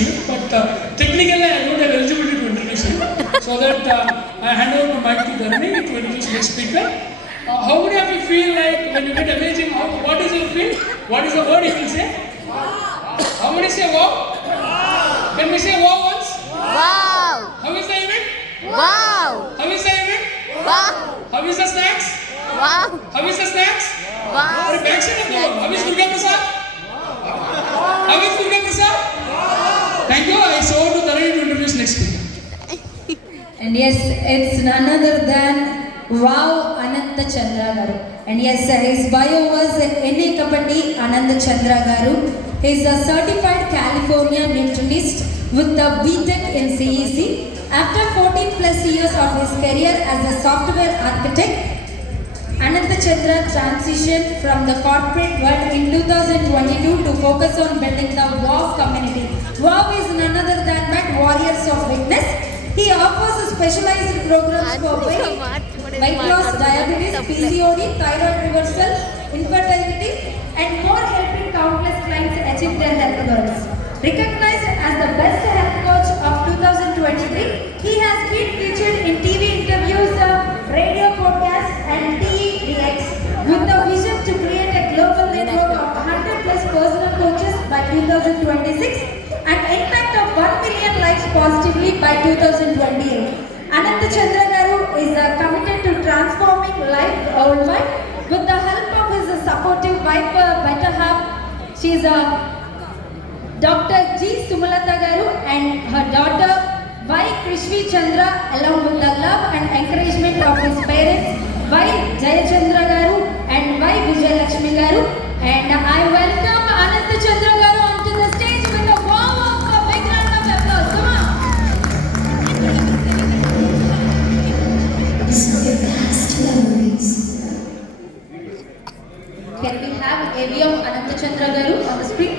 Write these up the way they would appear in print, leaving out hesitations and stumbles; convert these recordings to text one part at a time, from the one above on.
you, but technically I don't have eligibility to introduce you. So that I hand over the mic to Dharani to introduce next speaker. How many of you feel like when you get amazing? What is your feel? What is the word you will say? How many say wow? Can we say wow once? Wow! How is the event? Wow! How is the event? Wow! How is the snacks? Wow! How is the snacks? Wow! How is Durga Prasad? How is Durga Prasad? Thank you. I saw to Dharani to introduce next speaker. And yes, it's none other than Wow Anantha Chandra Garu. And yes, his bio was N.A. Kapati Anantha Chandra Garu. He is a certified California nutritionist with a BTech in CEC. After 14 plus years of his career as a software architect, Anantha Chandra transitioned from the corporate world in 2022 to focus on building the WOW community. WOW is none other than Warriors of Witness. He offers specialized programs for weight loss, diabetes, PCOD, thyroid reversal, infertility, and more, helping countless clients achieve their health goals. Recognized as the best health coach of 2023, he has been featured in TV interviews, radio podcasts, and TEDx with the vision to create a global network of 100 plus personal coaches by 2026 and impact of 1 million lives positively by 2028. Anantha Chandra Garu is committed to transforming life worldwide with the help of his supportive wife, better half. She is Dr. G. Sumalata Garu and her daughter Y. Krishvi Chandra, along with the love and encouragement of his parents Y. Jayachandra Garu and Y. Vijayalakshmi Garu. And I welcome Anantha Chandra Garu onto the stage with a wow of a big round of applause. Come on. Can we have AV of Anantha Chandra Garu on the screen?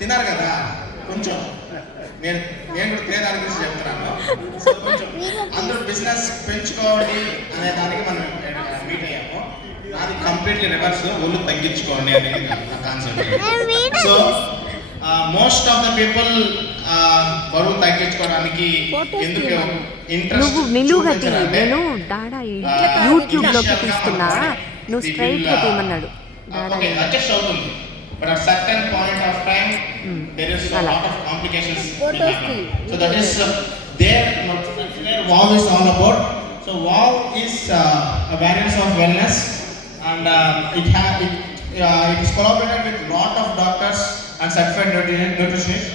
తిన్నారు కదా కొంచెం నేను కూడా తినేదాని గురించి చెప్తున్నాను. సో కొంచెం అందరూ బిజినెస్ పెంచుకోండి అనే దానికి మనం మీట్ అయ్యాము. అది కంప్లీట్లీ రివర్స్, ఒళ్ళు తగ్గించుకోండి అనేది నా concept. So most of the people బరువు తగ్గించుకోవడానికి ఎందుకు ఇంట్రెస్ట్ చూపించారంటే యూట్యూబ్ లోకి తీస్తున్నా నువ్వు స్ట్రైట్ గా తీయమన్నాడు. అడ్జస్ట్ అవుతుంది. But at certain point of time, there is a lot of complications. So that is there. WOW is all about. So WOW is a variance of wellness, and it is collaborated with lot of doctors and certified nutritionists.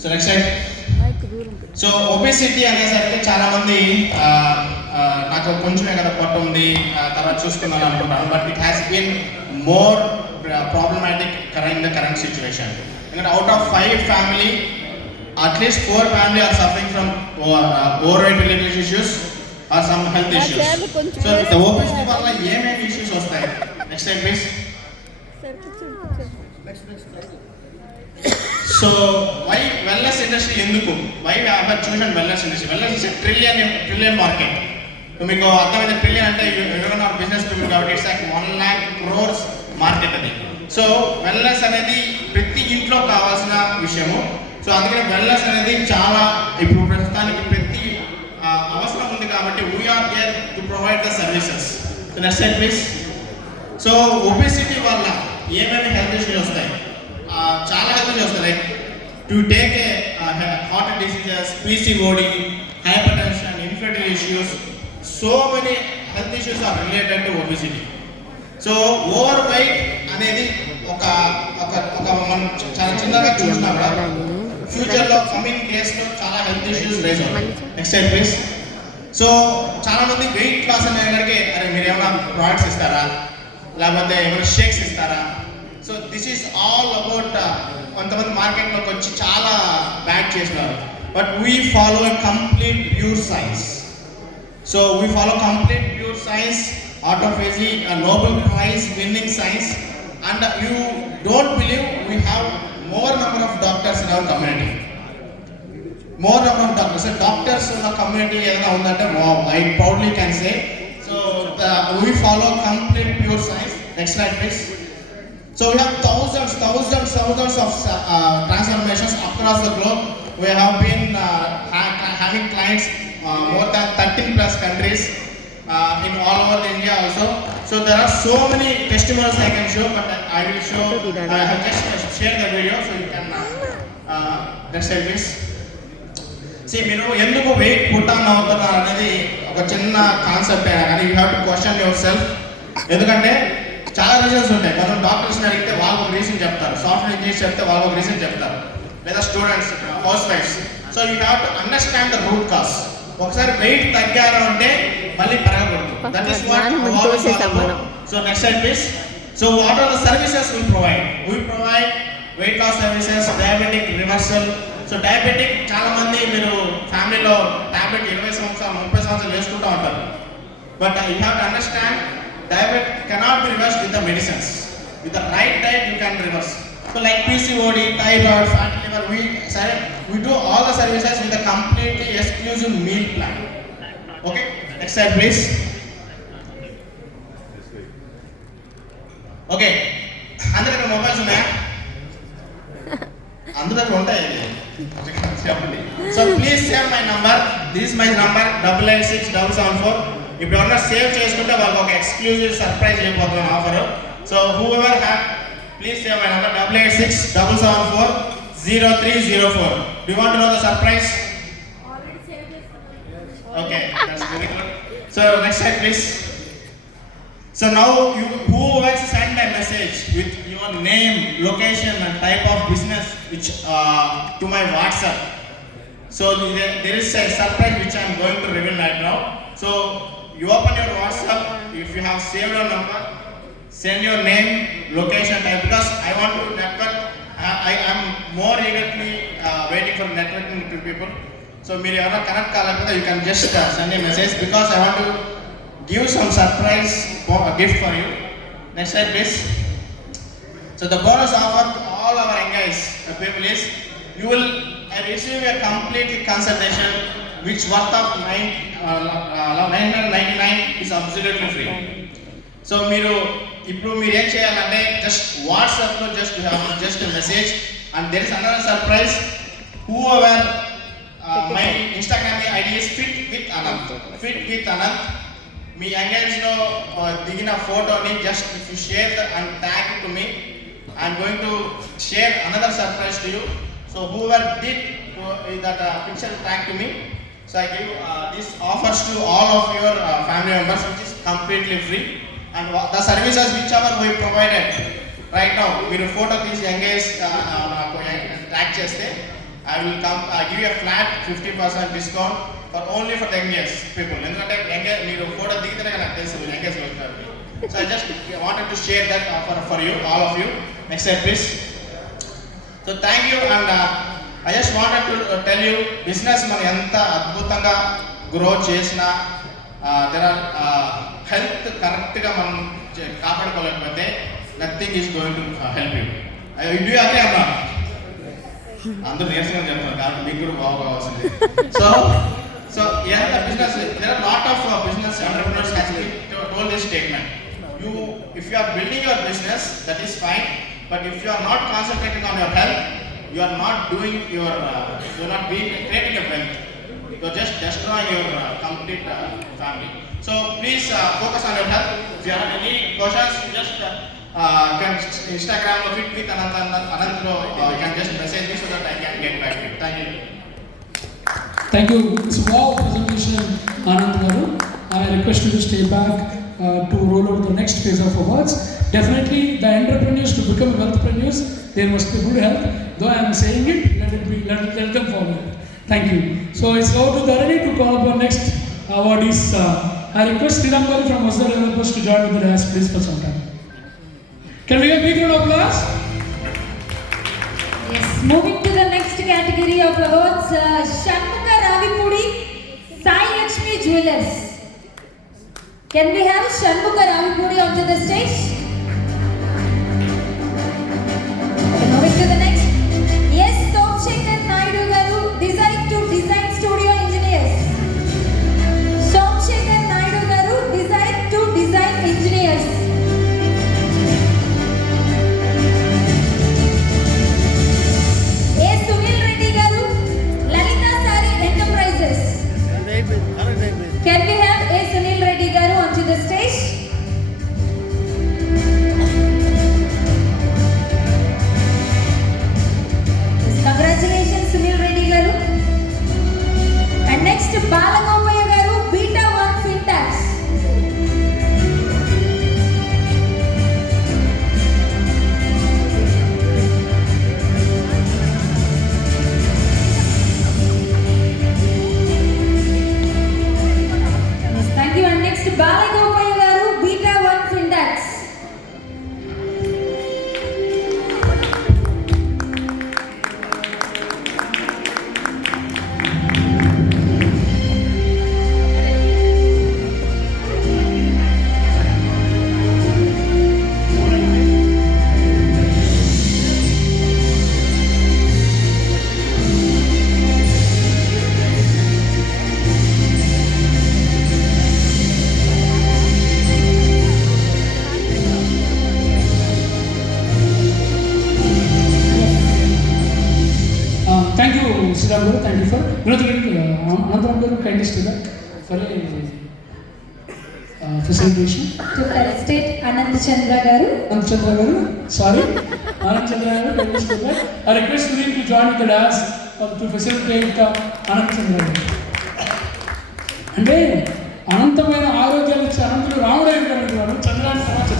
So next slide. So obesity అనేసరికి చాలా మంది నాకు కొంచెమే కదా పొట్ట ఉంది తర్వాత చూసుకున్నాను అనుకుంటాను. But it has been more problematic in the current situation. ఎందుకంటే out of 5 family at least 4 family are suffering from over weight related issues or some health issues. So the obesity వల్ల ఏమేమి ఇష్యూస్ వస్తాయి? Next time please. So why wellness industry ఎందుకు? Why we have chosen wellness industry? Wellness is trillion market. మీకు అర్థమైంది, trillion అంటే ఎవరైనా business people కాబట్టి it's like 1 lakh crores market అది. సో వెల్నెస్ అనేది ప్రతి ఇంట్లో కావాల్సిన విషయము. సో అందుకని వెల్నెస్ అనేది చాలా ఇప్పుడు ప్రస్తుతానికి ప్రతి అవసరం ఉంది కాబట్టి we are there to provide the services. So next slide please. So obesity వల్ల ఏమేమి హెల్త్ ఇష్యూస్ వస్తాయి? చాలా హెల్త్ ఇష్యూస్ వస్తాయి. Like to take a heart diseases, PCOD, hypertension, infertility issues, so many health issues are related to obesity. So overweight అనేది ఒక ఒక ఒక మనం చాలా చిన్నగా చూసినా కూడా ఫ్యూచర్లో కమింగ్ డేస్లో చాలా హెల్త్ ఇష్యూస్ రేజ్ అవుతాయి. Next slide please. సో చాలా మంది వెయిట్ లాస్ అనేసరికి అరే మీరు ఏమైనా ప్రోడక్ట్స్ ఇస్తారా, లేకపోతే ఏమైనా షేక్స్ ఇస్తారా? So this is all about కొంతమంది మార్కెట్లోకి వచ్చి చాలా బ్యాడ్ చేసినారు. But we follow complete pure science. So we follow complete pure science, autophagy, a Nobel Prize winning science, and you don't believe we have more number of doctors in our community. More number of doctors. So doctors in our community edana undante wow, I proudly can say. So we follow complete pure science. Next slide please. So we have thousands of transformations across the globe. We have been having clients more than 13 plus countries. In all over India also. So there are so many testimonials I can show, but I will show. I have just shared the video, so you can next slide please. See, మీరు ఎందుకు weight put on అవుతున్నారు అనేది ఒక చిన్న కాన్సెప్ట్ అయినా కానీ you have to question your self. ఎందుకంటే చాలా రీజన్స్ ఉంటాయి. మనం డాక్టర్స్ని అడిగితే వాళ్ళు ఒక రీజన్ చెప్తారు, సాఫ్ట్వేర్ ఇంజనీర్స్ చెప్తే వాళ్ళు ఒక రీజన్ చెప్తారు, లేదా students, house wives. So you have to understand the root cause. ఒకసారి వెయిట్ తగ్గారు అంటే మళ్ళీ పెరగకూడదు. That is what so next slide please. So what are the services we provide? We provide weight loss services, diabetic reversal. So diabetic చాలా మంది మీరు ఫ్యామిలీలో టాబ్లెట్ 20 సంవత్సరాలు 30 సంవత్సరాలు వేసుకుంటూ ఉంటారు. But you have to understand డయాబెట్ cannot be reversed with the medicines. With the right diet you can reverse. So like PCOD, thyroid, fatty liver, we do all the services with a completely exclusive meal plan. Okay, next slide please. Okay, అందరి దగ్గర మొబైల్స్ ఉన్నాయా? అందరి దగ్గర ఉంటాయి. చెప్పండి. So please save my number. This is my number 886774. ఇప్పుడు ఎవరైనా సేవ్ చేసుకుంటే వాళ్ళకి ఒక ఎక్స్క్లూజివ్ సర్ప్రైజ్ అయిపోతున్నాను offer. So whoever have, please save my number 8867740304. Do you want to know the surprise? Already saved it. Okay, that's very good. So next slide please. So now whoever send a message with your name, location and type of business which to my WhatsApp. So there is a surprise which I am going to reveal right now. So you open your WhatsApp, if you have saved your number, send your name, location, type, because I want to network. I am more eagerly waiting for networking with people. So మీరు ఎవరైనా కనెక్ట్ కాలేకపోతే you can just send a message because I want to give some surprise gift for you. Next slide please. So the bonus offer to all our engaged people is you will receive a complete consultation which worth of 999 is absolutely free. So మీరు ఇప్పుడు మీరు ఏం చేయాలంటే జస్ట్ వాట్సాప్లో just message and there is another surprise. whoever my Instagram ID is fit with Anant. మీ ఎంగేజ్లో దిగిన ఫోటోని just if you share and tag to me, I'm going to share another surprise to you. So whoever did that picture tag to me, so I give these offers to all of your family members which is completely free. And the services whichever we provided right now, మీరు ఫోటో తీసి ఎంగేజ్ నాకు ట్యాగ్ చేస్తే I will give you a flat 50% discount for only for the engaged people. ఎందుకంటే ఎంగేజ్ మీరు ఫోటో దిగితేనే నాకు తెలుసు మీరు ఎంగేజ్ అవుతారు. So I just wanted to share that offer for you, all of you. Next slide please. So thank you, and I just wanted to tell you business మనం ఎంత అద్భుతంగా గ్రో చేసినా there are హెల్త్ కరెక్ట్గా మనం కాపాడుకోలేకపోతే nothing is going to help you. Do you agree అమ్మా? అందరూ నీరసంగా చెప్తారు కాబట్టి మీకు కూడా బాగుంది. సో ఎంత business there are lot of business entrepreneurs has told this statement. If you are building your business, that is fine, but if you are not concentrating on your health, you are not doing your you are not creating a wealth. you're just destroying your complete family. So please focus on your health. If you have any questions, just can Instagram or fit with Anantro, you can just message me so that I can get back to you. Thank you. Thank you. It's a wow presentation, Anand Garu. I request you to stay back to roll out the next phase of awards. Definitely, the entrepreneurs to become wealthpreneurs, there must be good health. Though I am saying it, let them forward. Thank you. So it's over to Dharani to call upon next awardees. I request Sriram Garu from Mazda Developers to join with the dance, please, for some time. Can we have a big round of applause? Yes, moving to the next category of awards, Shanmuga Ravipudi, Sai Lakshmi Jewelers. Can we have Shanmuga Ravipudi onto the stage? Moving to the next. Yes, Somshekhar Naidu Garu, Design to Design Studio Engineers. Somshekhar Naidu Garu, Design to Design Engineers. Yes, Sunil Reddy Garu, Lalita Sari Enterprises. Can we have A. Sunil Reddy Garu onto the stage? Yes, congratulations, Sunil Reddy Garu. And next, Balagopaya Garu, Beta One Fintax. Yes, thank you. And next, Balagopaya Garu, Beta One Fintax. Thank you, Sriram Garu. Thank you for Anantram Garu, kindly stay back for a facilitation. To felicitate Anand Chandra Garu. Anand Chandra Garu, sorry. Anand Chandra Garu, kindly stay back. I request Sunil to join with the dance to facilitate Anand Chandra Garu. అంటే అనంతమైన ఆరోగ్యాలు ఇచ్చే అనంతుడు రాముడే ఉంటాడు, చంద్రాన్ని సమాచారం.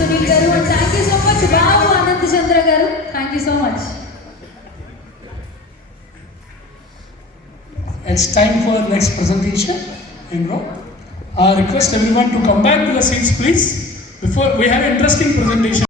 Sunil Garu, and thank you so much, wow, Anand Chandra Garu. Thank you so much. It's time for next presentation. I request everyone to come back to the seats, please. Before we have an interesting presentation.